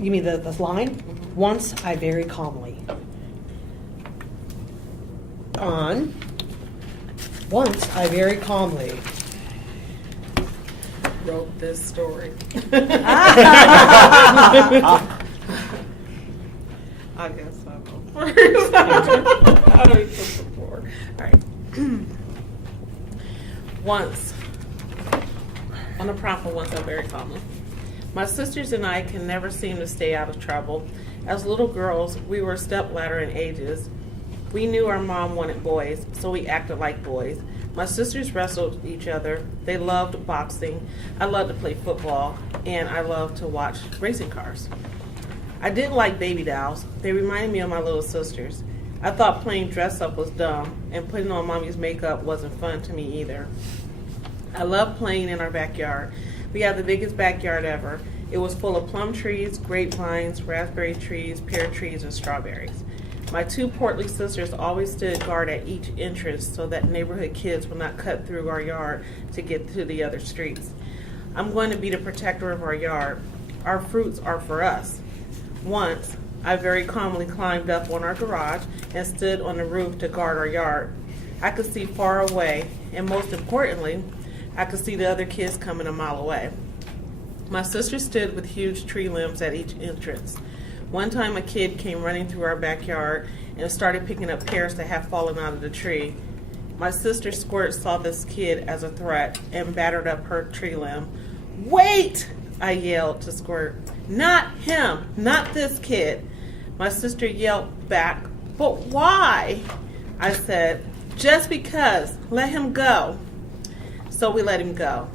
You mean the line? Once I very calmly. On. Once I very calmly. Wrote this story. I guess I'll go first. How do we put the floor? All right. Once, on a prompt for once I'm very calmly. My sisters and I can never seem to stay out of trouble. As little girls, we were stepladder in ages. We knew our mom wanted boys, so we acted like boys. My sisters wrestled each other. They loved boxing. I loved to play football, and I loved to watch racing cars. I didn't like baby dolls. They reminded me of my little sisters. I thought playing dress up was dumb, and putting on mommy's makeup wasn't fun to me either. I loved playing in our backyard. We had the biggest backyard ever. It was full of plum trees, grapevines, raspberry trees, pear trees, and strawberries. My two portly sisters always stood guard at each entrance so that neighborhood kids would not cut through our yard to get to the other streets. I'm going to be the protector of our yard. Our fruits are for us. Once, I very calmly climbed up on our garage and stood on the roof to guard our yard. I could see far away, and most importantly, I could see the other kids coming a mile away. My sister stood with huge tree limbs at each entrance. One time a kid came running through our backyard and started picking up pears that had fallen out of the tree. My sister Squirt saw this kid as a threat and battered up her tree limb. "Wait!" I yelled to Squirt. "Not him! Not this kid!" My sister yelled back, "But why?" I said, "Just because. Let him go." So we let him go.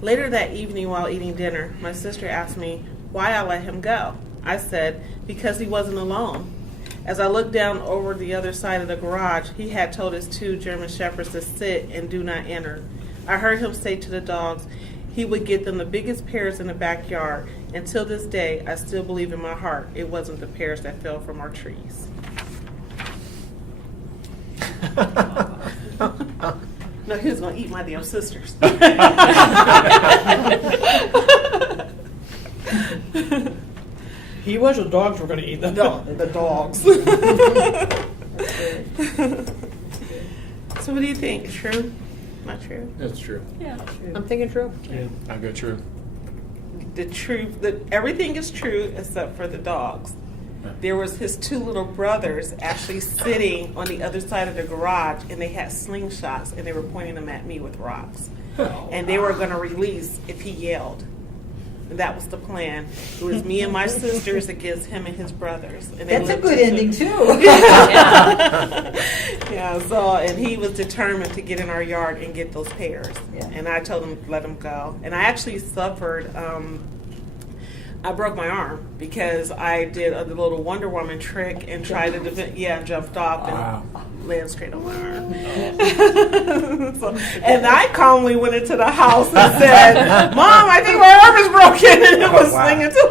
Later that evening while eating dinner, my sister asked me why I let him go. I said, because he wasn't alone. As I looked down over the other side of the garage, he had told his two German shepherds to sit and do not enter. I heard him say to the dogs he would get them the biggest pears in the backyard. Until this day, I still believe in my heart it wasn't the pears that fell from our trees. No, he was going to eat my damn sisters. He was, the dogs were going to eat them. The dogs. So what do you think? True? Not true? That's true. Yeah. I'm thinking true. Yeah, I go true. The truth, that everything is true except for the dogs. There was his two little brothers actually sitting on the other side of the garage, and they had slingshots, and they were pointing them at me with rocks. And they were going to release if he yelled. And that was the plan. It was me and my sisters against him and his brothers. And That's a good ending, too. Yeah, so, and he was determined to get in our yard and get those pears. Yeah. And I told him to let him go. And I actually suffered, I broke my arm because I did a little Wonder Woman trick and tried to defend, jumped off and landed straight on my arm. So, and I calmly went into the house and said, "Mom, I think my arm is broken," and it was swinging to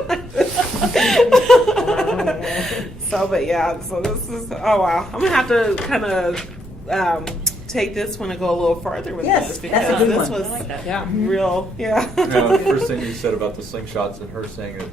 So, but yeah, so this is, oh wow. I'm going to have to kind of take this one and go a little further with Yes, this because that's a good this one. was I like that. Yeah. real, Yeah, the first thing you said about the slingshots and her saying it,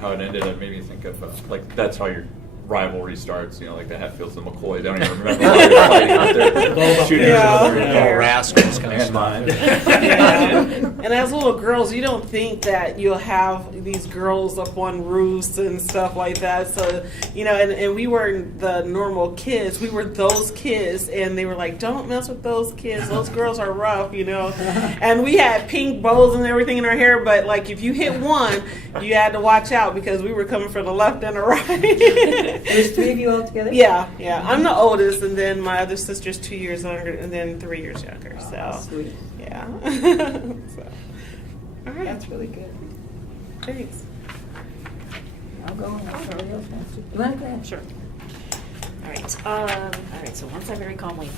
how it ended, it made me think of like that's how your rivalry starts. You know, like the Hatfields and McCoy. They don't even remember how they were fighting out there, shooting each other. Yeah. Rascals kind of Landmine. And as little girls, you don't think that you'll have these girls up on roofs and stuff like that. So, you know, and we weren't the normal kids. We were those kids, and they were like, "Don't mess with those kids. Those girls are rough," you know. And we had pink bows and everything in our hair, but like if you hit one, you had to watch out because we were coming from the left and the right. There's three of you all together? Yeah. I'm the oldest, and then my other sister's 2 years younger, and then 3 years younger. So, Sweet. yeah. So, all right. That's really good. Thanks. I'll go and I'll tell you else wants to. You want to go ahead? Sure. All right, so once I very calmly.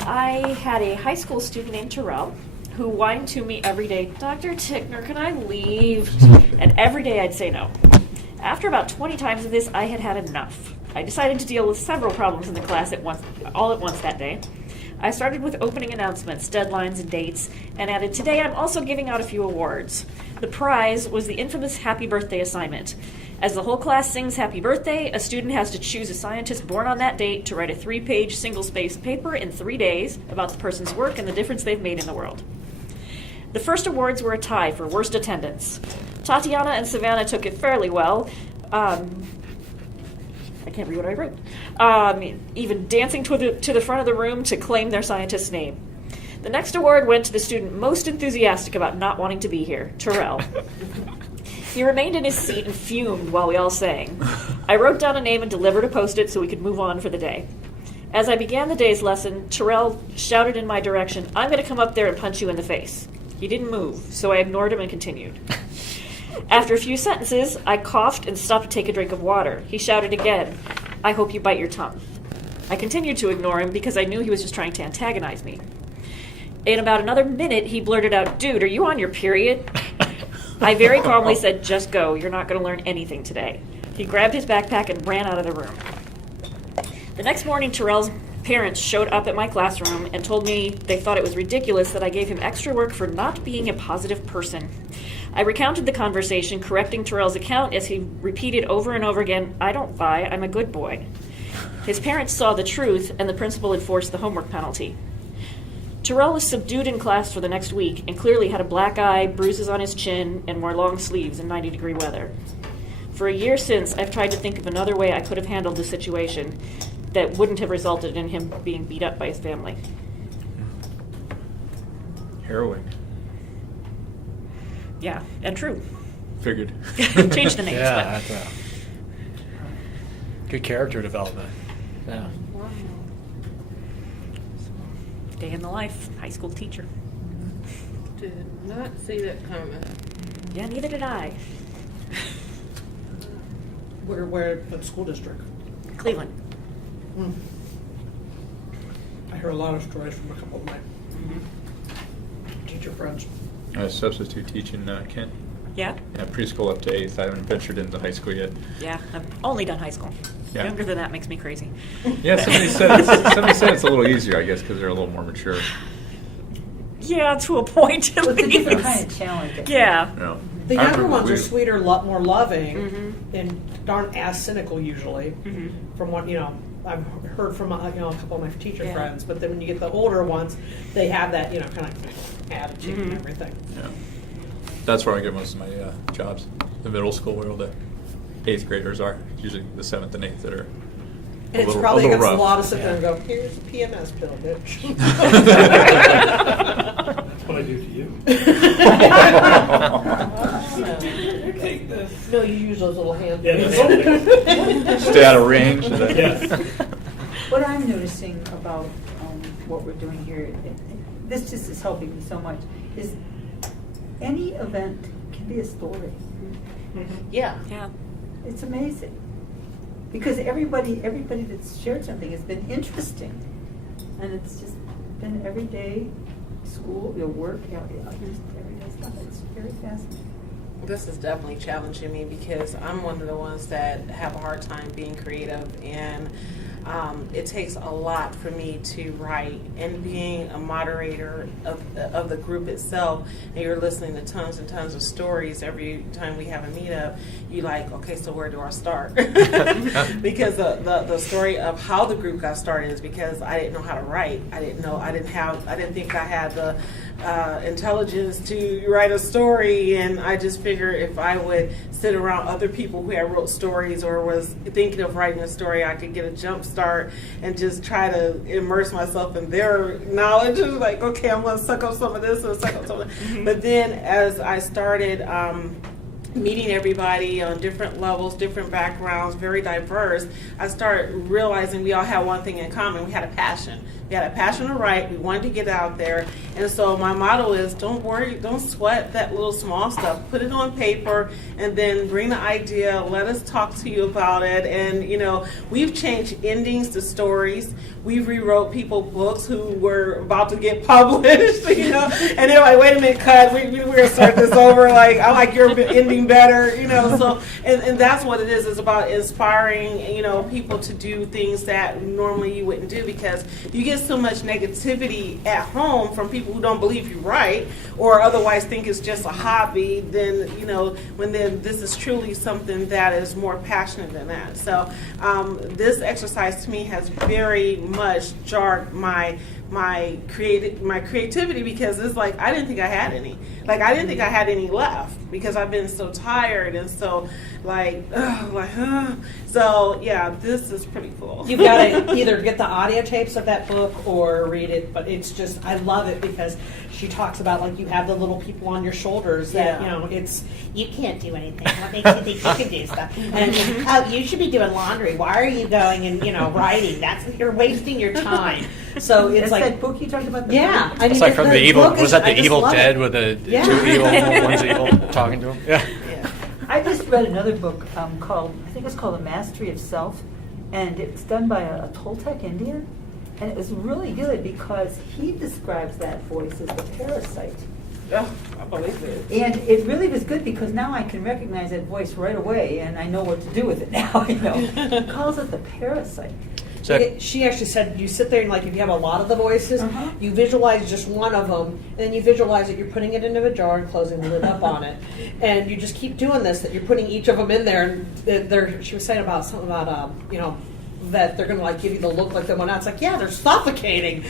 I had a high school student named Terrell who whined to me every day, "Dr. Tickner, can I leave?" And every day I'd say no. After about 20 times of this, I had had enough. I decided to deal with several problems in the class all at once that day. I started with opening announcements, deadlines, and dates, and added, today I'm also giving out a few awards. The prize was the infamous happy birthday assignment. As the whole class sings happy birthday, a student has to choose a scientist born on that date to write a 3-page single-spaced paper in 3 days about the person's work and the difference they've made in the world. The first awards were a tie for worst attendance. Tatiana and Savannah took it fairly well. I can't read what I wrote. Even dancing to the front of the room to claim their scientist's name. The next award went to the student most enthusiastic about not wanting to be here, Terrell. He remained in his seat and fumed while we all sang. I wrote down a name and delivered a Post-it so we could move on for the day. As I began the day's lesson, Terrell shouted in my direction, I'm going to come up there and punch you in the face. He didn't move, so I ignored him and continued. After a few sentences, I coughed and stopped to take a drink of water. He shouted again, I hope you bite your tongue. I continued to ignore him because I knew he was just trying to antagonize me. In about another minute, he blurted out, dude, are you on your period? I very calmly said, just go. You're not going to learn anything today. He grabbed his backpack and ran out of the room. The next morning, Terrell's parents showed up at my classroom and told me they thought it was ridiculous that I gave him extra work for not being a positive person. I recounted the conversation, correcting Terrell's account as he repeated over and over again, I don't lie, I'm a good boy. His parents saw the truth, and the principal enforced the homework penalty. Terrell was subdued in class for the next week and clearly had a black eye, bruises on his chin, and wore long sleeves in 90-degree weather. For a year since, I've tried to think of another way I could have handled the situation that wouldn't have resulted in him being beat up by his family. Harrowing. Yeah, and true. Figured. Change the names, Yeah, but that's good character development. Yeah. day in the life, high school teacher. Did not see that coming. Yeah, neither did I. What school district? Cleveland. I hear a lot of stories from a couple of my teacher friends. I substitute teach in Kent. Yeah? Yeah, preschool up to 8th. I haven't ventured into high school yet. Yeah, I've only done high school. Yeah. Younger than that makes me crazy. Yeah, somebody said it's a little easier, I guess, because they're a little more mature. Yeah, to a point at Well, it's a different least. kind of challenge. I think. Yeah. No. The I younger remember ones are we- sweeter, more loving, and aren't as cynical usually. From what I've heard from a couple of my teacher Yeah. friends. But then when you get the older ones, they have that kind of attitude and everything. Yeah. That's where I get most of my jobs. The middle school where all the 8th graders are. Usually the 7th and 8th that are And it's little- probably a little against the rough. law to sit there and go, "Here's a PMS pill, bitch." That's what I do to you. Take this. No, you use those little hands. Yeah, that's Stay out of range. Is that- Yes. What I'm noticing about what we're doing here, this just is helping me so much, is any event can be a story. Yeah. Yeah. It's amazing. Because everybody that's shared something has been interesting. And it's just been everyday school, your work, just everyday stuff. It's very fascinating. This is definitely challenging me because I'm one of the ones that have a hard time being creative, and it takes a lot for me to write. And being a moderator of the group itself, and you're listening to tons and tons of stories every time we have a meetup, you like, okay, so where do I start? Because the story of how the group got started is because I didn't know how to write. I didn't think I had the intelligence to write a story, and I just figured if I would sit around other people who had wrote stories or was thinking of writing a story, I could get a jump start and just try to immerse myself in their knowledge. It was like, okay, I'm going to suck up some of this and suck up some of that. But then as I started meeting everybody on different levels, different backgrounds, very diverse, I started realizing we all had one thing in common. We had a passion. We had a passion to write. We wanted to get out there. And so my motto is, don't worry, don't sweat that little small stuff. Put it on paper and then bring the idea. Let us talk to you about it. And, we've changed endings to stories. We've rewrote people books who were about to get published, and they're like, wait a minute, cut. We're going to start this over. Like, I like your ending doing better, you know. So and that's what it is. It's about inspiring, you know, people to do things that normally you wouldn't do, because you get so much negativity at home from people who don't believe you right or otherwise think it's just a hobby. Then, you know, when this is truly something that is more passionate than that. So this exercise to me has very much jarred my creativity, because it's like I didn't think I had any. Like I didn't think I had any left because I've been so tired and so so yeah, this is pretty cool. You've got to either get the audio tapes of that book or read it, but it's just, I love it because she talks about, like, you have the little people on your shoulders that, Yeah. you know, it's, you can't do anything. What makes you think you can do stuff? And, oh, you should be doing laundry. Why are you going and, you know, writing? You're wasting your time. So it's That's like, that book you talked about? The yeah. book? I mean, It's like from the evil. book is- Was that I the just Evil love Dead it. with the Yeah. two evil one's evil talking to him? Yeah. Yeah. I just read another book called, I think it's called The Mastery of Self, and it's done by a Toltec Indian, and it was really good because he describes that voice as the parasite. Oh, I believe it. And it really was good because now I can recognize that voice right away, and I know what to do with it now, you know. He calls it the parasite. So She actually said you sit there and, like, if you have a lot of the voices, Uh-huh. you visualize just one of them, and then you visualize that you're putting it into a jar and closing the lid up on it, and you just keep doing this. That you're putting each of them in there, and she was saying about something about you know, that they're going to, like, give you the look like they went out. It's like, yeah, they're suffocating.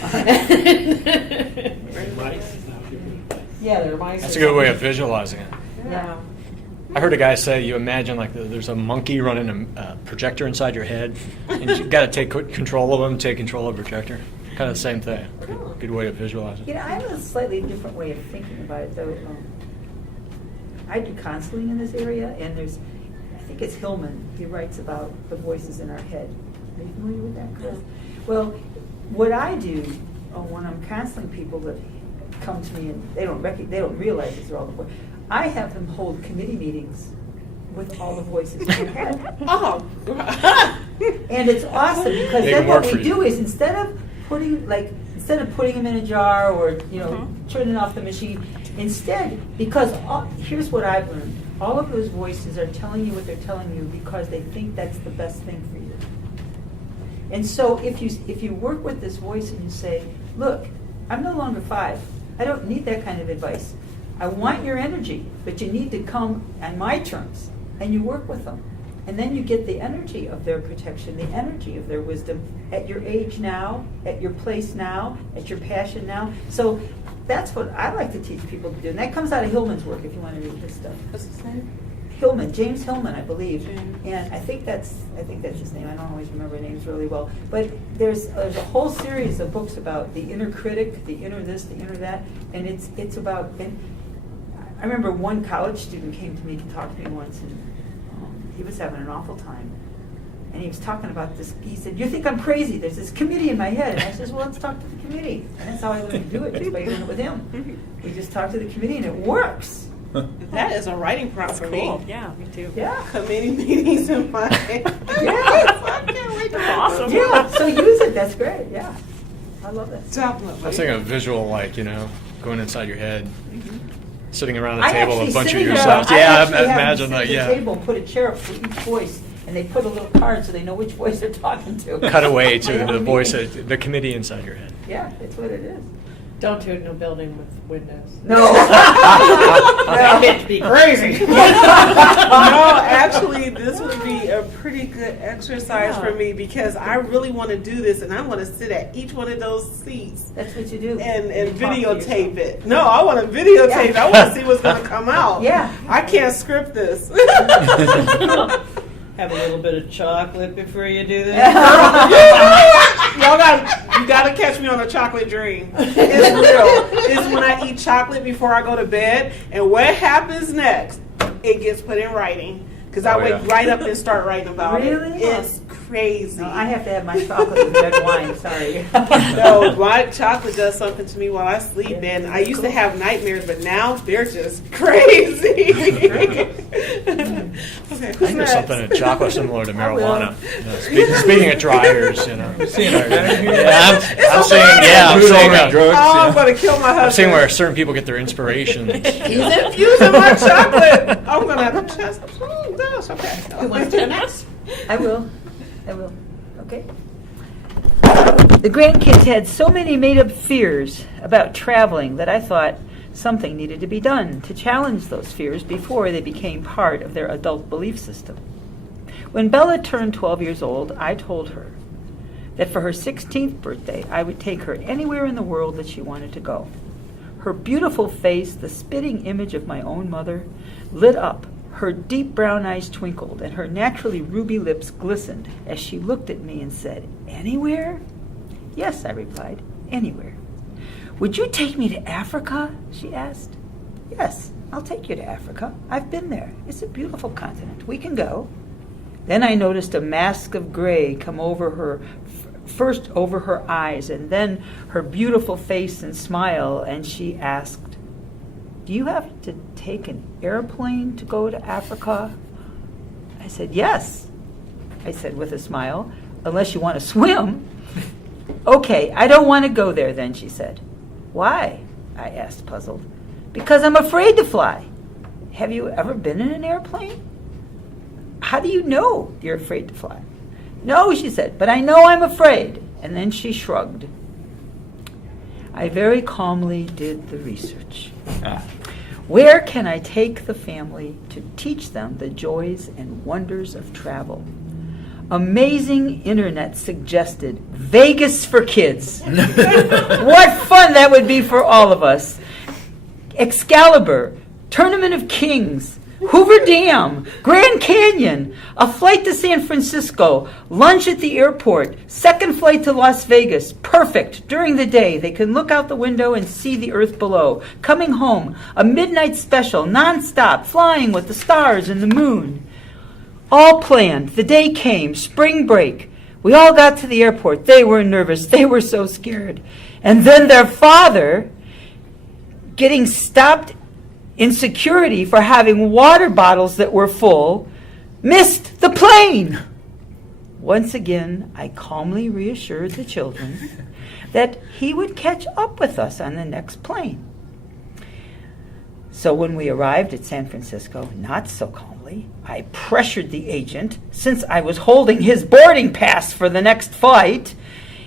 mice. Yeah, they're mice. That's a good way of visualizing it. Yeah. I heard a guy say you imagine like there's a monkey running a projector inside your head, and you got to take control of him, take control of the projector. Kind of the same thing. Good way of visualizing. You know, I have a slightly different way of thinking about it, though. I do counseling in this area, and I think it's Hillman. He writes about the voices in our head. Are you familiar with that, Chris? Well, what I do when I'm counseling people that come to me and they don't realize these are all the voices, I have them hold committee meetings with all the voices in their head. Oh. And it's awesome because They then can what work we for do you. is instead of putting them in a jar or turning off the machine, instead, because here's what I've learned: all of those voices are telling you what they're telling you because they think that's the best thing for you. And so if you work with this voice and you say, "Look, I'm no longer 5. I don't need that kind of advice. I want your energy, but you need to come on my terms," and you work with them. And then you get the energy of their protection, the energy of their wisdom at your age now, at your place now, at your passion now. So that's what I like to teach people to do. And that comes out of Hillman's work, if you want to read his stuff. What's his name? Hillman, James Hillman, I believe. James. And I think that's his name. I don't always remember names really well. But there's a whole series of books about the inner critic, the inner this, the inner that. And it's about, and I remember one college student came to me to talk to me once, and he was having an awful time. And he was talking about this. He said, "You think I'm crazy? There's this committee in my head." And I says, "Well, let's talk to the committee." And that's how I learned to do it, just by doing it with him. We just talk to the committee, and it works. That is a writing prompt for me. Yeah, me too. Yeah. Committee meetings in my head. Yeah. I can't wait to Awesome. Yeah. So use it. That's great. Yeah. I love that. Definitely. I was thinking of visual, like, going inside your head, sitting around a I table, actually a bunch of sitting yourselves. there, I Yeah, actually have them imagine sit that. at the Yeah. table and put a chair up for each voice, and they put a little card so they know which voice they're talking to. Cut away to Yeah. the voice, the committee inside your head. Yeah, that's what it is. Don't do it in a building with windows. No. That bitch be crazy. No, actually, this would be a pretty good exercise for me because I really want to do this and I want to sit at each one of those seats That's what you do. and You talk to videotape yourself. it. No, I want to videotape it. I want to see what's going to come out. Yeah. I can't script this. Have a little bit of chocolate before you do this. You gotta catch me on a chocolate dream. It's real. It's when I eat chocolate before I go to bed, and what happens next, it gets put in writing. Because I Oh, wake yeah. right up and start writing about Really? it. It's crazy. No, I have to have my chocolate with red wine. Sorry. No, my chocolate does something to me while I sleep, Yeah. man. I used to have nightmares, but now they're just crazy. Okay, I who's think there's next? something in chocolate similar to I will. marijuana. You know, speaking of dryers, you know. seeing a pattern here? Yeah, I'm a saying, pattern. yeah, I'm Food saying, over drugs, Oh, I'm yeah. gonna kill my husband. I'm saying where certain people get their inspiration. He's infusing my chocolate. I'm gonna have to test. Gosh, okay. Who wants to go next? I will. Okay. The grandkids had so many made-up fears about traveling that I thought something needed to be done to challenge those fears before they became part of their adult belief system. When Bella turned 12 years old, I told her that for her 16th birthday, I would take her anywhere in the world that she wanted to go. Her beautiful face, the spitting image of my own mother, lit up. Her deep brown eyes twinkled, and her naturally ruby lips glistened as she looked at me and said, "Anywhere?" "Yes," I replied, "anywhere." "Would you take me to Africa?" she asked. "Yes, I'll take you to Africa. I've been there. It's a beautiful continent. We can go." Then I noticed a mask of gray come over her, first over her eyes, and then her beautiful face and smile, and she asked, "Do you have to take an airplane to go to Africa?" I said, "Yes," I said with a smile, "unless you want to swim." "Okay, I don't want to go there then," she said. "Why?" I asked, puzzled. "Because I'm afraid to fly." "Have you ever been in an airplane?" "How do you know you're afraid to fly?" "No," she said, "but I know I'm afraid." And then she shrugged. I very calmly did the research. Ah. Where can I take the family to teach them the joys and wonders of travel? Amazing Internet suggested Vegas for kids. What fun that would be for all of us. Excalibur, Tournament of Kings, Hoover Dam, Grand Canyon, a flight to San Francisco, lunch at the airport, second flight to Las Vegas. Perfect. During the day, they can look out the window and see the earth below. Coming home, a midnight special, nonstop, flying with the stars and the moon. All planned. The day came, spring break. We all got to the airport. They were nervous. They were so scared. And then their father, getting stopped in security for having water bottles that were full, missed the plane. Once again, I calmly reassured the children that he would catch up with us on the next plane. So when we arrived at San Francisco, not so calmly, I pressured the agent, since I was holding his boarding pass for the next flight,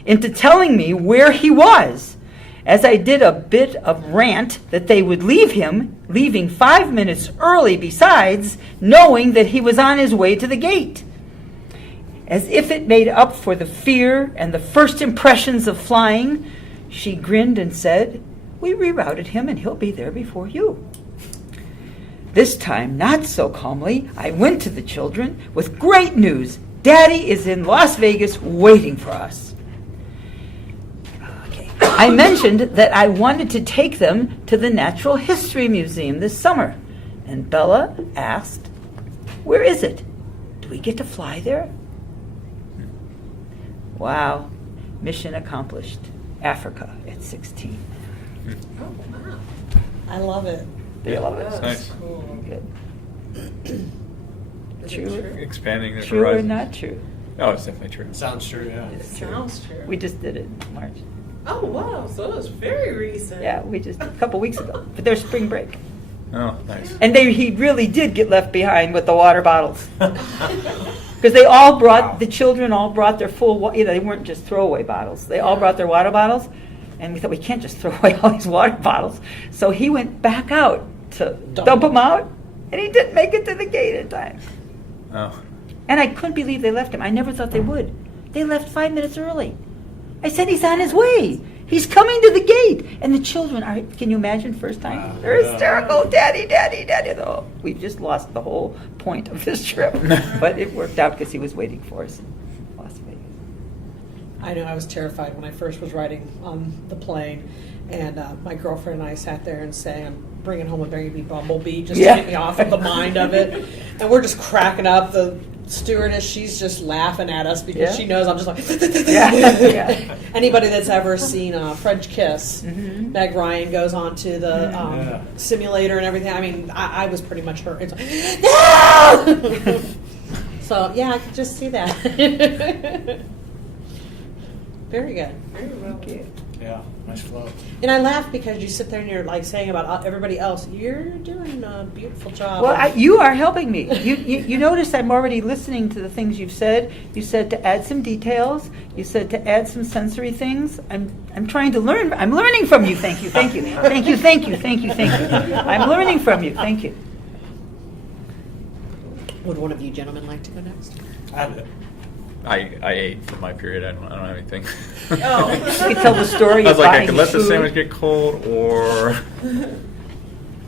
into telling me where he was, as I did a bit of rant that they would leave him, leaving 5 minutes early besides, knowing that he was on his way to the gate. As if it made up for the fear and the first impressions of flying, she grinned and said, "We rerouted him and he'll be there before you." This time, not so calmly, I went to the children with great news. Daddy is in Las Vegas waiting for us. Okay. I mentioned that I wanted to take them to the Natural History Museum this summer, and Bella asked, "Where is it? Do we get to fly there?" Wow, mission accomplished. Africa at 16. I love it. Do you love it? That's nice. Good. True, Expanding their true or horizons. not true? Oh, it's definitely true. Sounds true, yeah. It's true. Sounds true. We just did it in March. Oh wow, so it was very recent. Yeah, we just a couple weeks ago. But there's spring break, Oh, nice. and he really did get left behind with the water bottles because they all brought the children all brought their full. They weren't just throwaway bottles. They all brought their water bottles, and we thought we can't just throw away all these water bottles. So he went back out to dump them out, and he didn't make it to the gate in time. Oh. And I couldn't believe they left him. I never thought they would. They left 5 minutes early. I said, he's on his way. He's coming to the gate. And the children are, can you imagine first time? Wow. They're hysterical. Daddy, daddy, daddy. Oh, we've just lost the whole point of this trip. But it worked out because he was waiting for us in Las Vegas. I know I was terrified when I first was riding on the plane, and my girlfriend and I sat there and sang, "I'm bringing home a baby bumblebee," just Yeah. to get me off of the mind of it. And we're just cracking up. The stewardess, she's just laughing at us because Yeah. she knows I'm just like. Yeah, yeah. Anybody that's ever seen French Kiss, Mhm. Meg Ryan goes on to the Yeah. simulator and everything. I mean, I was pretty much her. It's like, no! So yeah, I could just see that. Very good. Very well. Thank you. Yeah, nice flow. And I laugh because you sit there and you're like saying about everybody else, you're doing a beautiful job. Well, you are helping me. You notice I'm already listening to the things you've said. You said to add some details. You said to add some sensory things. I'm trying to learn. I'm learning from you. Thank you. Thank you. Thank you. Thank you. Thank you. Thank you. I'm learning from you. Thank you. Would one of you gentlemen like to go next? I ate for my period. I don't have anything. Oh. You could tell the story. I was of like, I buying could let the food. sandwich get cold, or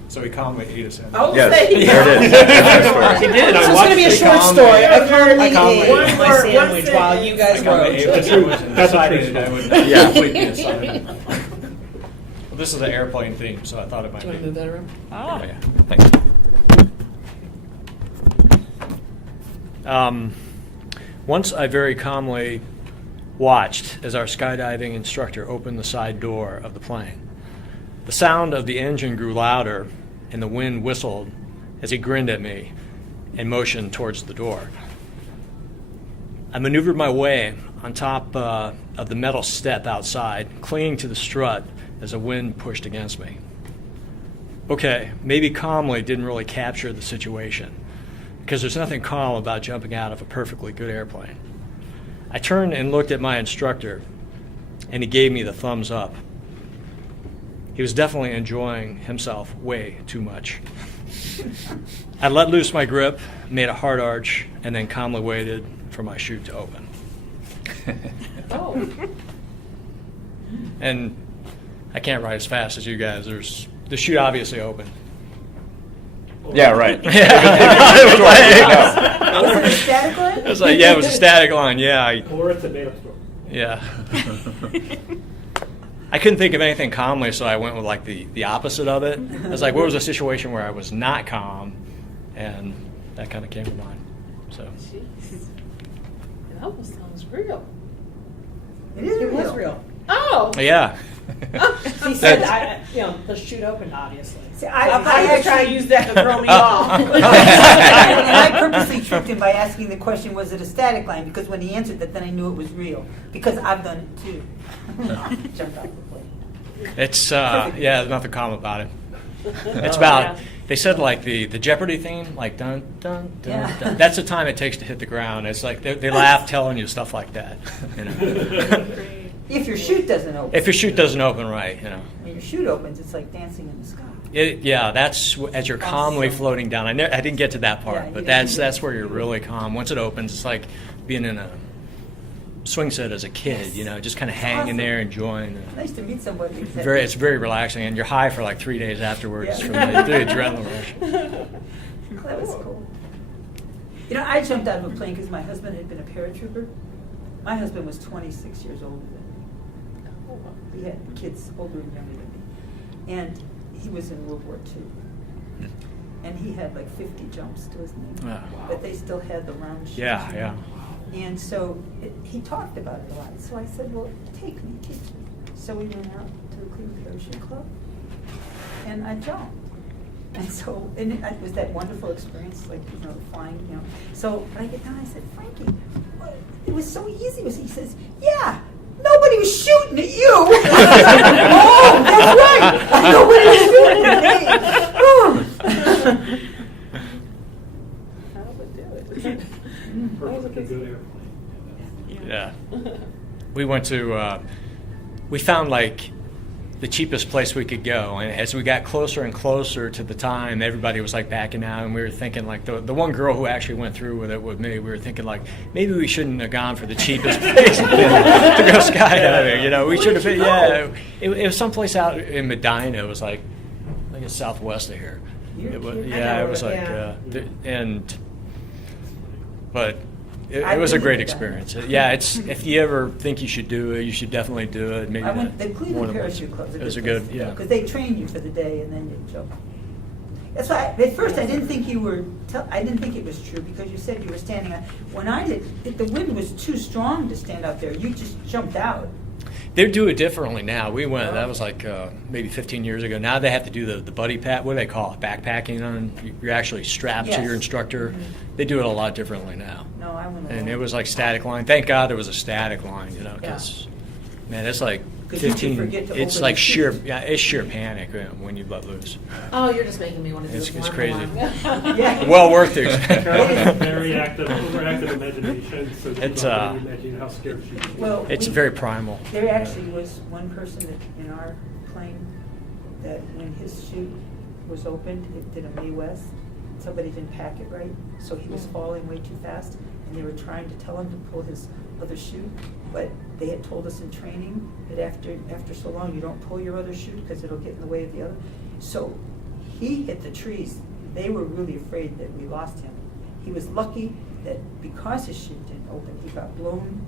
So he calmly ate a sandwich. Oh, yes, there you there go. it is. That's my story. He did. So I it's going to watched be a the short calmly- story. I calmly calmly ate ate my sandwich while you guys I calmly ate the wrote. sandwich and That's a decided true I would story. Yeah. complete the assignment. Well, this is an airplane theme, so I thought it might Do you want to move be. that around? Oh, yeah. Thanks. Once I very calmly watched as our skydiving instructor opened the side door of the plane. The sound of the engine grew louder, and the wind whistled as he grinned at me and motioned towards the door. I maneuvered my way on top of the metal step outside, clinging to the strut as the wind pushed against me. Okay, maybe calmly didn't really capture the situation, because there's nothing calm about jumping out of a perfectly good airplane. I turned and looked at my instructor, and he gave me the thumbs up. He was definitely enjoying himself way too much. I let loose my grip, made a hard arch, and then calmly waited for my chute to open. Oh. And I can't ride as fast as you guys. The chute obviously opened. Yeah, right. Yeah. It was like, no. Was it a static line? It was like, yeah, it was a static line. Yeah, Or it's a made-up story. yeah. I couldn't think of anything calmly, so I went with like the opposite of it. I was like, what was a situation where I was not calm, and that kind of came to mind. So Jeez. It almost sounds real. It is It was real. Oh. yeah. He said, That's- the chute opened, obviously. See, I thought he was trying to use that to throw me and I off. purposely tricked him by asking the question, was it a static line? Because when he answered that, then I knew it was real. Because I've done it too. Jumped off the plane. It's yeah, there's nothing calm about it. It's Oh, about yeah. they said like the Jeopardy theme, like dun dun dun. Yeah. dun. That's the time it takes to hit the ground. It's like they laugh telling you stuff like that. You know, If your chute doesn't open. if your chute doesn't open right, you know. When your chute opens, it's like dancing in the sky. Yeah, that's as you're calmly Awesome. floating down. I didn't get to that part, Yeah, but you that's didn't. where you're really calm. Once it opens, it's like being in a swing set as a kid. You know, just kind of hanging awesome. there, enjoying it. Nice to meet somebody. that- It's very relaxing, and you're high for like 3 days afterwards Yeah. from the adrenaline rush. Oh, that was cool. You know, I jumped out of a plane because my husband had been a paratrooper. My husband was 26 years older than me. He had kids older and younger than me. And he was in World War II. And he had like 50 jumps to his name. Wow. But they still had the round chute. Yeah. And so he talked about it a lot. So I said, well, take me, teach me. So we went out to the Cleveland Parachute Club, and I jumped. And so, and it was that wonderful experience, like, flying, So when I get down, I said, Frankie, what? It was so easy. He says, yeah, nobody was shooting at you. Oh, that's right. Nobody was shooting at me. Oh. I would do it. Perfectly good airplane. Yeah. We went to, we found like the cheapest place we could go. And as we got closer and closer to the time, everybody was like backing out. And we were thinking like the one girl who actually went through with it with me, we were thinking like, maybe we shouldn't have gone for the cheapest place to go skydiving. We should have been, yeah. It was someplace out in Medina. It was like, I think it's southwest of here. You're It was, kidding. I yeah, know it was it, like, yeah. But it I've was a been to great Medina. experience. Yeah, it's if you ever think you should do it, you should definitely do it. Maybe I went, that the more Cleveland than once. Parachute Club's a It was good a good, place, yeah. because they train you for the day and then you jump. That's why, at first, I didn't think you were, I didn't think it was true, because you said you were standing out. When I did, if the wind was too strong to stand out there, you just jumped out. They do it differently now. We went, that was like maybe 15 years ago. Now they have to do the buddy pat, what do they call it, backpacking on? You're actually strapped to Yes. your instructor. They do it a lot differently now. No, I went along. And it was like static line. Thank God there was a static line, you know, because, man, it's like 'Cause you could 15, forget to it's open like the sheer, chute. yeah, it's sheer panic when you let loose. Oh, you're just making me want to do It's- this it's more and crazy. more. Yeah. Well worth the Carol has expense. very active, overactive imagination, so you It's, can imagine how scared she is. Well, It's we- very primal. There actually was one person that, in our plane, that when his chute was opened, it did a Mae West. Somebody didn't pack it right, so he was falling way too fast, and they were trying to tell him to pull his other chute, but they had told us in training that after so long, you don't pull your other chute because it'll get in the way of the other. So he hit the trees. They were really afraid that we lost him. He was lucky that because his chute didn't open, he got blown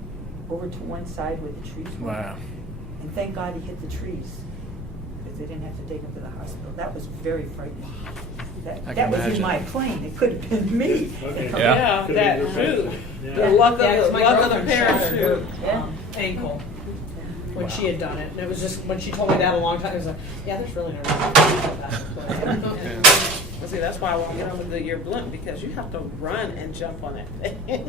over to one side where the trees were. Wow. And thank God he hit the trees, because they didn't have to take him to the hospital. That was very frightening. I can That was in imagine. my plane. It could have been me. Okay. Yeah. Could've that been your chute. Yeah. The luck Yeah, 'cause of my the girlfriend shattered parachute. her, ankle when she had done it. And it was just, when she told me that a long time, it was like, yeah, there's really no reason to do that. Well, see, that's why I won't get on the Goodyear blimp, because you have to run and jump on that thing.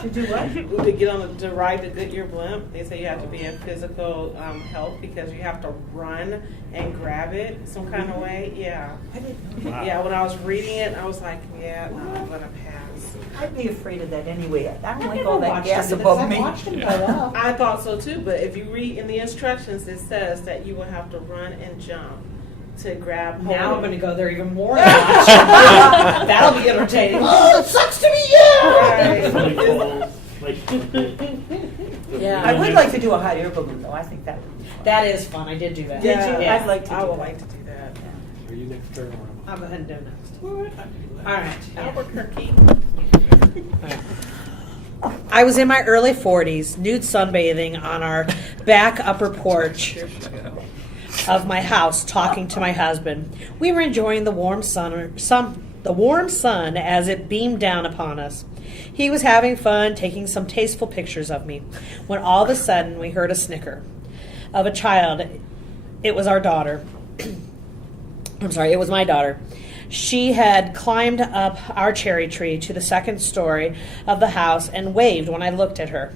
To do what? To get on to ride the Goodyear blimp, they say you have to be in physical health because you have to run and grab it some kind of way. Yeah. I didn't know. Wow. Yeah, when I was reading it, I was like, yeah, no, I'm gonna pass. I'd be afraid of that anyway. I don't I like never all that watched gas him do above this. me. I watched him go up. I thought so too, but if you read in the instructions, it says that you will have to run and jump to grab hold. Now I'm going to go there even more. And watch. That'll be entertaining. Oh, it sucks to be you. Funny falls, like. Yeah. I would like to do a hot air balloon, though. I think that would be fun. That is fun. I did do that. Did you? Yeah. I'd like to I do would that. like to do that. Are you next turn around? I'll go ahead and do next. All right. Albuquerque. I was in my early 40s, nude sunbathing on our back upper porch of my house, talking to my husband. We were enjoying the warm sun as it beamed down upon us. He was having fun, taking some tasteful pictures of me, when all of a sudden we heard a snicker of a child. It was our daughter. I'm sorry, it was my daughter. She had climbed up our cherry tree to the second story of the house and waved when I looked at her.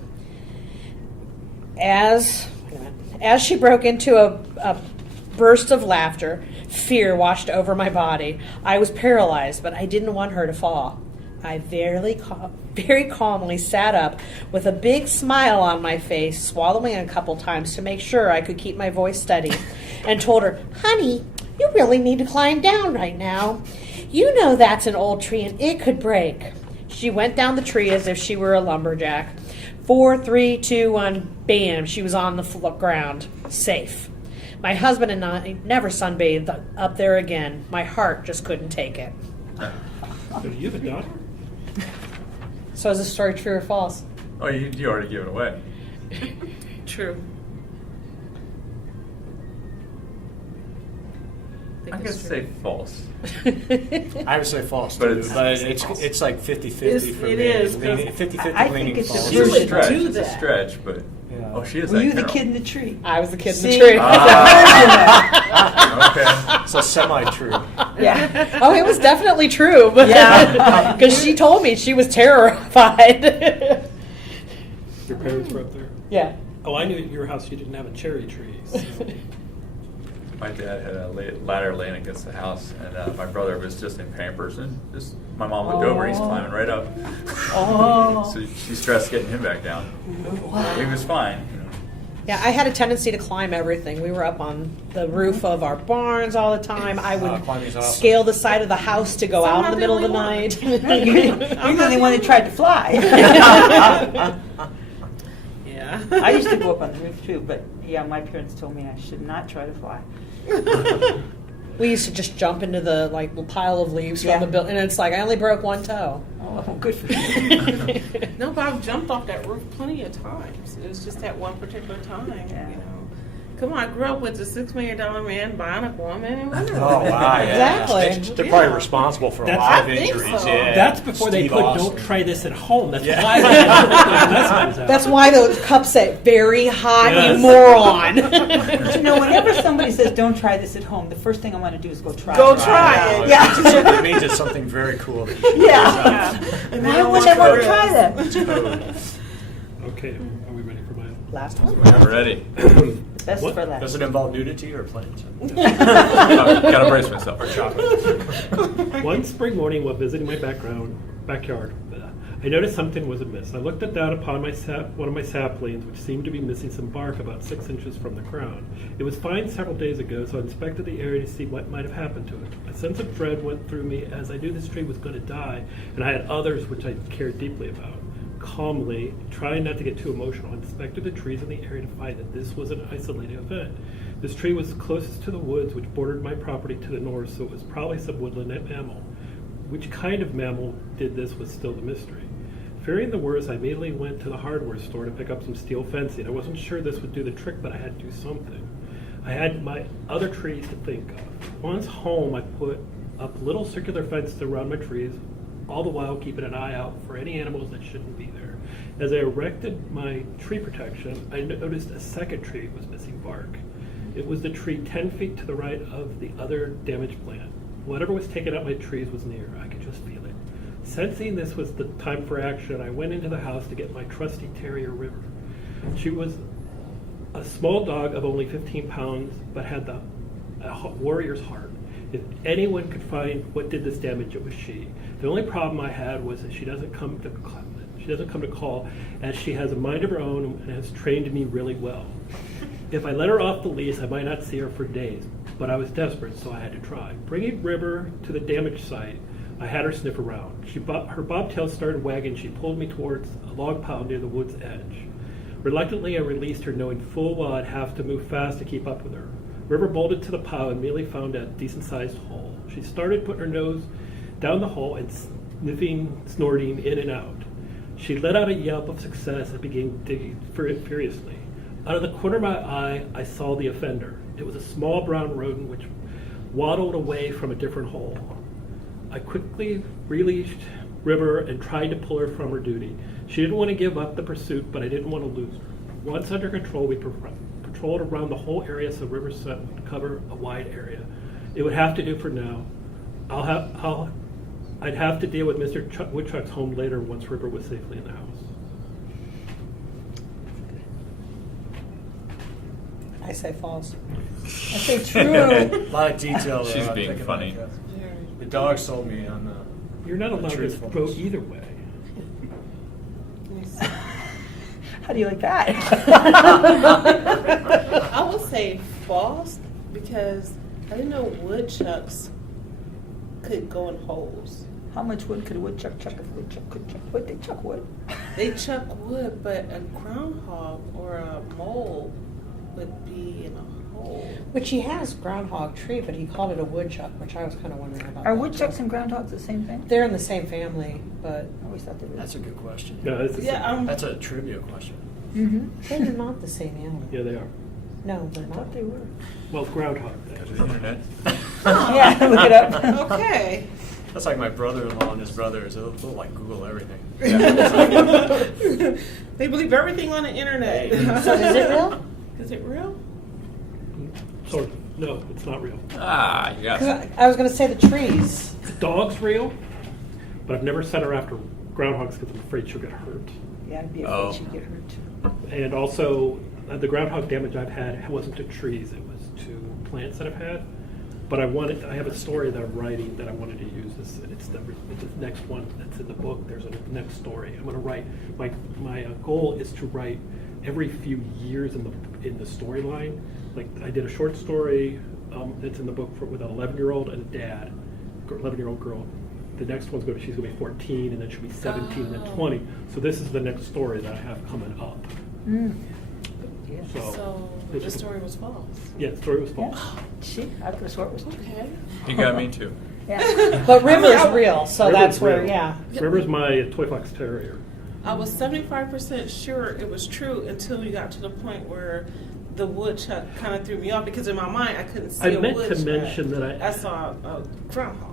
As she broke into a burst of laughter, fear washed over my body. I was paralyzed, but I didn't want her to fall. I very calmly sat up with a big smile on my face, swallowing a couple times to make sure I could keep my voice steady, and told her, "Honey, you really need to climb down right now. You know that's an old tree and it could break." She went down the tree as if she were a lumberjack. 4, 3, 2, 1, bam, she was on the ground, safe. My husband and I never sunbathed up there again. My heart just couldn't take it. So do you have a daughter? So is this story true or false? Oh, you already gave it away. True. I'm gonna say false. I would say false, But too, it's- but it's like 50-50 for It me. is, 50-50 I think leaning it's a false. It's a Really stretch. do It's a that. stretch, but Yeah. oh, she is. Were that you the Carol. kid in the tree? I was the kid in See? the tree. Okay. It's a semi-true. Yeah. Oh, it was definitely true. Yeah. Because she told me she was terrified. Your parents were up there? Yeah. Oh, I knew at your house you didn't have a cherry tree. So. My dad had a ladder laying against the house, and my brother was just in Pampers, and just my mom looked over, he's climbing right up. Oh. So she stressed getting him back down. He was fine. You know. Yeah, I had a tendency to climb everything. We were up on the roof of our barns all the time. I would climbing's awesome. scale the side of the house to go So out I'm in the not middle the of the only night. You're the only one that tried to fly. Yeah. I used to go up on the roof too, but yeah, my parents told me I should not try to fly. We used to just jump into the little pile of leaves Yeah. from the building, and it's like I only broke one toe. Oh, good for you. No, but I've jumped off that roof plenty of times. It was just that one particular time, Yeah. you know. Come on, I grew up with the $6 million man, Bionic Woman. Oh, wow. Exactly. They're probably responsible for a That's- lot of I think injuries. so. Yeah. That's before they Steve put Austin. "Don't try this at home." That's Yeah. why they had to put the investments out. That's why those cups say "very hot," Yes. you moron. But you know, whenever somebody says, don't try this at home, the first thing I want to do is go try Go it. try it. It means it's something very cool. That you Yeah. Why would I want to try that? Okay, are we ready for my? Last one. Whenever ready. Best What? for that. Does it involve nudity or planes? Gotta brace myself. Or chocolate? One spring morning while visiting my backyard, I noticed something was amiss. I looked down upon one of my saplings, which seemed to be missing some bark about 6 inches from the ground. It was fine several days ago, so I inspected the area to see what might have happened to it. A sense of dread went through me as I knew this tree was going to die, and I had others which I cared deeply about. Calmly, trying not to get too emotional, I inspected the trees in the area to find that this was an isolated event. This tree was closest to the woods which bordered my property to the north, so it was probably some woodland mammal. Which kind of mammal did this was still the mystery. Fearing the worst, I immediately went to the hardware store to pick up some steel fencing. I wasn't sure this would do the trick, but I had to do something. I had my other trees to think of. Once home, I put up little circular fences around my trees, all the while keeping an eye out for any animals that shouldn't be there. As I erected my tree protection, I noticed a second tree was missing bark. It was the tree 10 feet to the right of the other damaged plant. Whatever was taking out my trees was near. I could just feel it. Sensing this was the time for action, I went into the house to get my trusty terrier River. She was a small dog of only 15 pounds, but had a warrior's heart. If anyone could find what did this damage, it was she. The only problem I had was that she doesn't come to call, as she has a mind of her own and has trained me really well. If I let her off the leash, I might not see her for days, but I was desperate, so I had to try. Bringing River to the damaged site, I had her sniff around. Her bobtail started wagging. She pulled me towards a log pile near the wood's edge. Reluctantly, I released her, knowing full well I'd have to move fast to keep up with her. River bolted to the pile and immediately found a decent-sized hole. She started putting her nose down the hole and snorting in and out. She let out a yelp of success and began digging furiously. Out of the corner of my eye, I saw the offender. It was a small brown rodent which waddled away from a different hole. I quickly released River and tried to pull her from her duty. She didn't want to give up the pursuit, but I didn't want to lose her. Once under control, we patrolled around the whole area so River scent would cover a wide area. It would have to do for now. I'd have to deal with Mr. Woodchuck's home later once River was safely in the house. I say false. I say true. A lot of detail. She's I'm being thinking funny. about that. The dog sold me on the. You're not allowed to truthfulness. vote either way. How do you like that? I would say false because I didn't know woodchucks could go in holes. How much wood could a woodchuck chuck if a woodchuck could chuck wood? They chuck wood. They chuck wood, but a groundhog or a mole would be in a hole. Which he has groundhog tree, but he called it a woodchuck, which I was kind of wondering about. Are that, woodchucks too. and groundhogs the same thing? They're in the same family, but I always thought they were. That's a good question. No, it's the same. Yeah, That's a trivia question. Mm-hmm. they're not the same animal. Yeah, they are. No, they're I not. thought they were. Well, groundhog. The internet. Yeah, look it up. Okay. That's like my brother-in-law and his brothers. They'll like Google everything. They believe everything on the internet. So is it real? Is it real? Sort of. No, it's not real. Ah, 'Cause yes. I was going to say the trees. The dog's real, but I've never sent her after groundhogs because I'm afraid she'll get hurt. Yeah, I'd be afraid Oh. she'd get hurt. And also, the groundhog damage I've had wasn't to trees; it was to plants that I've had. But I have a story that I'm writing that I wanted to use. It's the next one that's in the book. There's a next story. I'm going to write. My goal is to write every few years in the storyline. Like I did a short story that's in the book with an 11-year-old and a dad, 11-year-old girl. The next she's going to be 14, and then she'll be 17, and then 20. So this is the next story that I have coming up. Mm. So the story was false. Yeah, the story was false. Yeah. See, I could have swore it was. Okay. You got me too. Yeah. But River's real, so River's that's where, real. yeah. River's my toy fox terrier. I was 75% sure it was true until you got to the point where the woodchuck kind of threw me off because in my mind I couldn't see I a meant woodchuck. to mention that I saw a groundhog.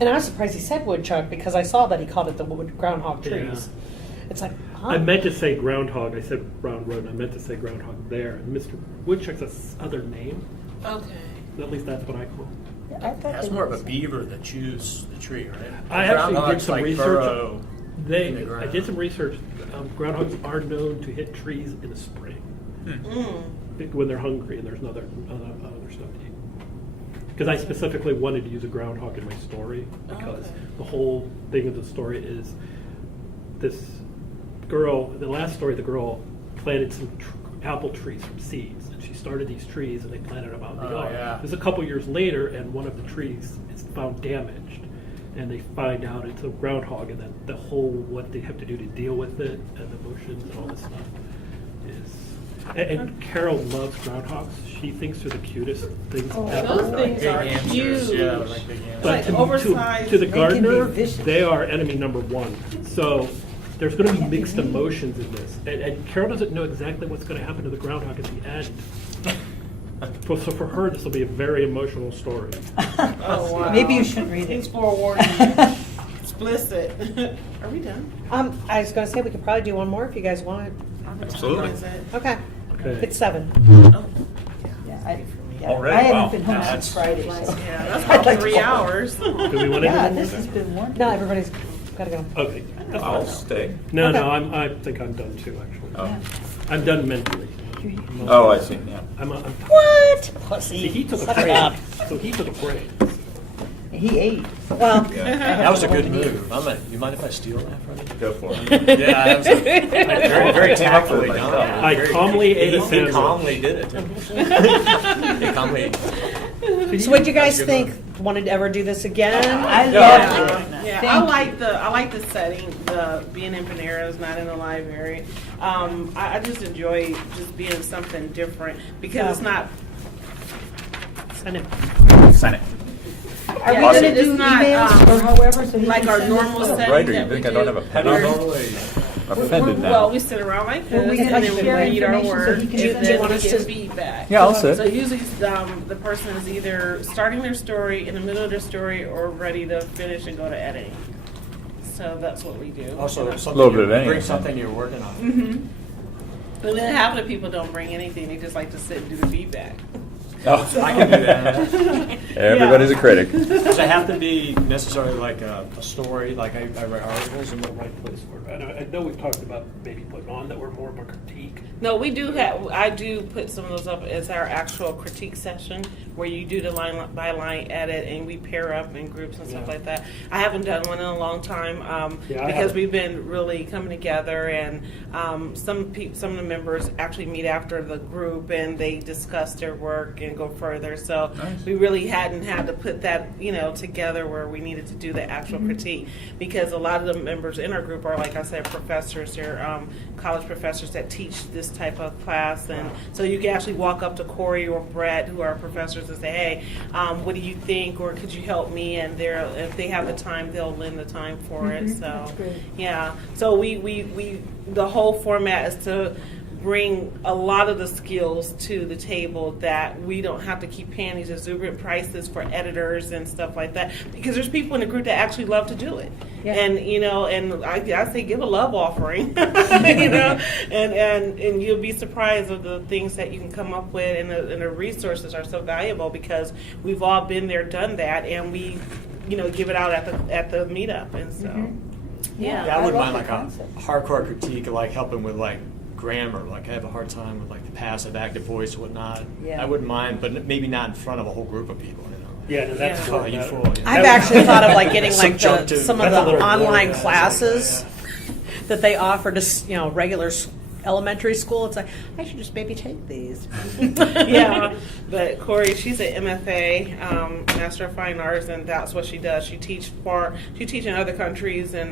And I was surprised he said woodchuck because I saw that he called it the groundhog trees. It's like, huh? I meant to say groundhog. I said round road. And I meant to say groundhog there. And Mr. Woodchuck's a other name. Okay. At least that's what I call. I thought That's they more of a was- beaver that chews the tree, right? I actually did Groundhogs some like research. burrow in the I ground. did some research. Groundhogs are known to hit trees in the spring when they're hungry and there's other stuff to eat. Because I specifically wanted to use a groundhog in my story because Okay. the whole thing of the story is this girl. The last story, the girl planted some apple trees from seeds, and she started these trees and they planted them out in the Oh, yard. yeah. It was a couple years later, and one of the trees is found damaged, and they find out it's a groundhog, and then the whole what they have to do to deal with it and the emotions and all this stuff is. And Carol loves groundhogs. She thinks they're the cutest things ever. Those things Big are hamsters, huge. yeah, like big hamsters. But Like to, oversized. to the They can be gardener, vicious. they are enemy number one. So there's going to be mixed emotions in this. And Carol doesn't know exactly what's going to happen to the groundhog at the end. So for her, this will be a very emotional story. Oh, wow. Maybe you shouldn't read Thanks it. for warning. Explicit. Are we done? I was going to say we could probably do one more if you guys want. Absolutely. What is it? Okay. Okay. It's 7. Oh, Yeah, I Already? haven't Wow. been home That's- since Friday. So. yeah, that's I'd about like to 3 go. hours. Do we want to Yeah, do this this? has been wonderful. No, everybody's got to go. Okay. That's I'll fine. stay. No, Okay. no, I think I'm done too, actually. Oh. I'm done mentally. Oh, I see, yeah. I'm What? See, Pussy. he took a Suck it break. up. So he took a break. He ate. Well, Yeah. That was a good move. You mind if I steal that from you? Go for it. Yeah, that was very, very Came up with tactfully it done. myself. I Very- calmly ate a he sandwich. calmly did it. He calmly. so what do you guys That's a good think? Wanted to ever do this again? I Yeah. love it. Yeah, Thank I like the setting, the being in Panera's, not in the library. I just enjoy just being something different because it's not. Send it. Sign it. Are we Awesome. going to do It's not, emails or however? So he like can our send us normal stuff? setting Right, or you that we think I do. don't have a pen? We're- I'm offended now. Well, we sit around like this, Well, we and can then we share read our information so work, he and can send then it. we get feedback. Yeah, I'll sit. So usually, the person is either starting their story, in the middle of their story, or ready to finish and go to editing. So that's what we do. Also, And something Little bit of bring anything. something you're working on. and then half the people don't bring anything; they just like to sit and do the feedback. Oh, I can do that. Everybody's a critic. Does it have to be necessarily like a story? Like I write articles in the right place for it. I know we've talked about maybe putting on that we're more of a critique. No, we do have. I do put some of those up as our actual critique session, where you do the line by line edit, and we pair up in groups and stuff Yeah. like that. I haven't done one in a long time Yeah, I because haven't. we've been really coming together, and some of the members actually meet after the group and they discuss their work and go further. So Nice. we really hadn't had to put that together where we needed to do the actual critique, because a lot of the members in our group are, like I said, professors. They're college professors that teach this type of class, and so you can actually walk up to Corey or Brett, who are professors, and say, "Hey, what do you think, or could you help me?" And if they have the time, they'll lend the time for it. So That's great. yeah, so we the whole format is to bring a lot of the skills to the table that we don't have to keep paying these exuberant prices for editors and stuff like that, because there's people in the group that actually love to do it. Yeah. And and I say give a love offering, and you'll be surprised of the things that you can come up with, and the resources are so valuable because we've all been there, done that, and we give it out at the meetup, and so yeah. Yeah, I wouldn't love mind the like concept. a hardcore critique of like helping with like grammar. Like I have a hard time with like the passive active voice and whatnot. Yeah. I wouldn't mind, but maybe not in front of a whole group of people. Yeah, no, that's Yeah. cool. Oh, you fool. I've actually thought of like getting Some like jump to- some of that's a the little more, online yeah, classes yeah. that they offer to regular elementary school. It's like I should just maybe take these. Yeah, but Corey, she's an MFA, Master of Fine Arts, and that's what she does. She teach in other countries and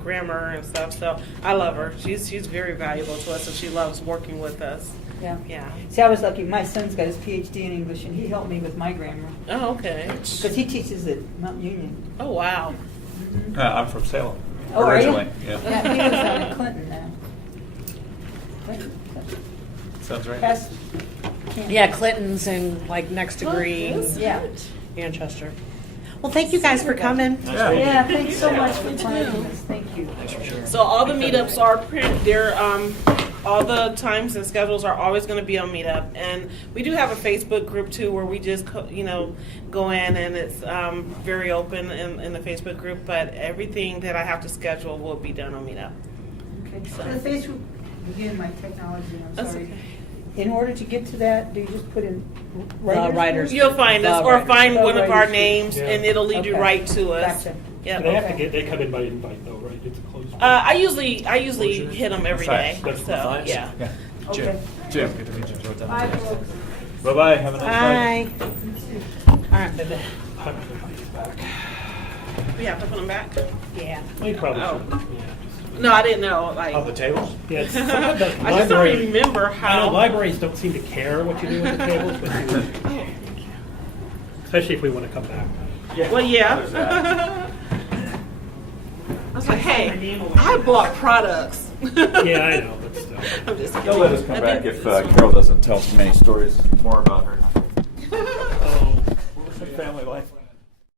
grammar and stuff. So I love her. She's very valuable to us, and she loves working with us. Yeah. Yeah. See, I was lucky. My son's got his PhD in English, and he helped me with my grammar Oh, okay. because he teaches at Mount Union. Oh, wow. I'm from Salem Oh, are you? originally. Yeah. Yeah, he lives out in Clinton now. Sounds right. Past- Yeah, Clinton's and like next to Greens, Yeah. Manchester. Well, thank you guys for coming. Yeah, thanks so much for finding us. Thank you. So all the meetups are print. They're all the times and schedules are always going to be on Meetup, and we do have a Facebook group too where we just go in, and it's very open in the Facebook group. But everything that I have to schedule will be done on Meetup. Okay, so the Facebook, again, my technology, I'm That's sorry. okay. In order to get to that, do you just put in writers. You'll find us, The or writers. find The one of our writers. names, Yeah. and it'll lead you Okay. right to us. Gotcha. Yep. They have to get. They come in by invite though, right? It's a closed. I usually hit them every day. That's So fine. yeah. Yeah. Okay. Jim. Bye, folks. Bye bye. Have a nice night. Bye. All right, baby. I'm gonna put these back. We have to put them back. Yeah. We probably Oh. should. Yeah, just, No, I didn't know. Like, On the tables? yeah, it's, sometimes the I just don't library- remember I know how. libraries don't seem to care what you do with the tables, but especially if we want to come back. Well, yeah. I was like, hey, I bought products. Yeah, I know, but still. I'm just kidding. They'll let us come back if Carol doesn't tell too many stories more about her Oh. family life.